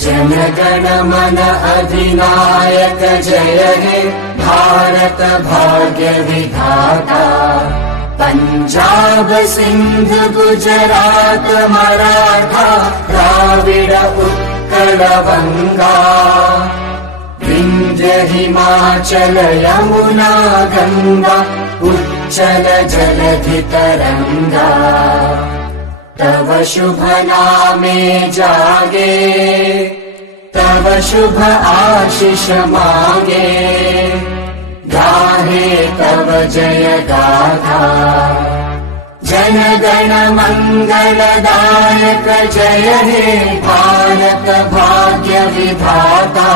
जनगण मन अधिनायक जय हे भारत भाग्य विधाता। पंजाब सिंध गुजरात मराठा द्राविड उत्कल बंगा। विंध्य हिमाचल यमुना गंगा उच्चल जलधि तरंगा। तव शुभ नामे जागे तव शुभ आशीष मांगे। गाहे तव जय गाथा जन गण मंगलदायक जय हे भारत भाग्य विधाता।